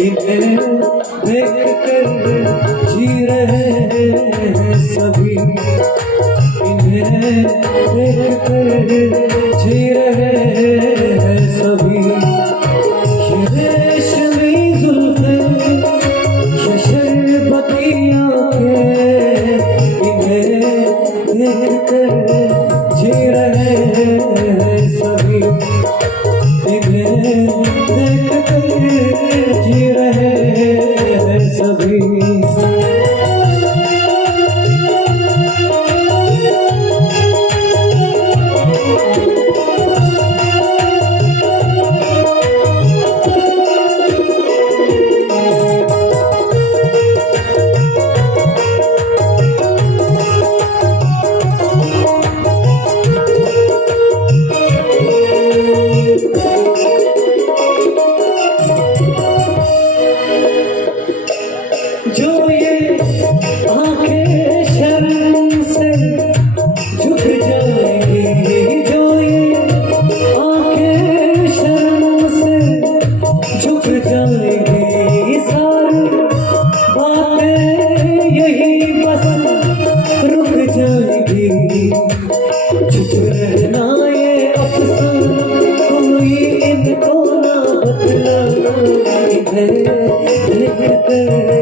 इन्हें देख कर जी रहे हैं सभी, इन्हें देख कर जी रहे हैं सभी। ये रेशमी जुल्फ़ें, ये शरबती आँखें, इन्हें देख कर जी रहे हैं सभी, इन्हें देख कर जी रहे हैं सभी। जो ये आंखें शर्म से झुक जाएंगी, जो ये आंखें शर्म से झुक जाएंगी, सारी बातें यही बस रुक जाएंगी। चुप रहना ये अफसान, कोई इनको ना बतलाना, इधर देख कर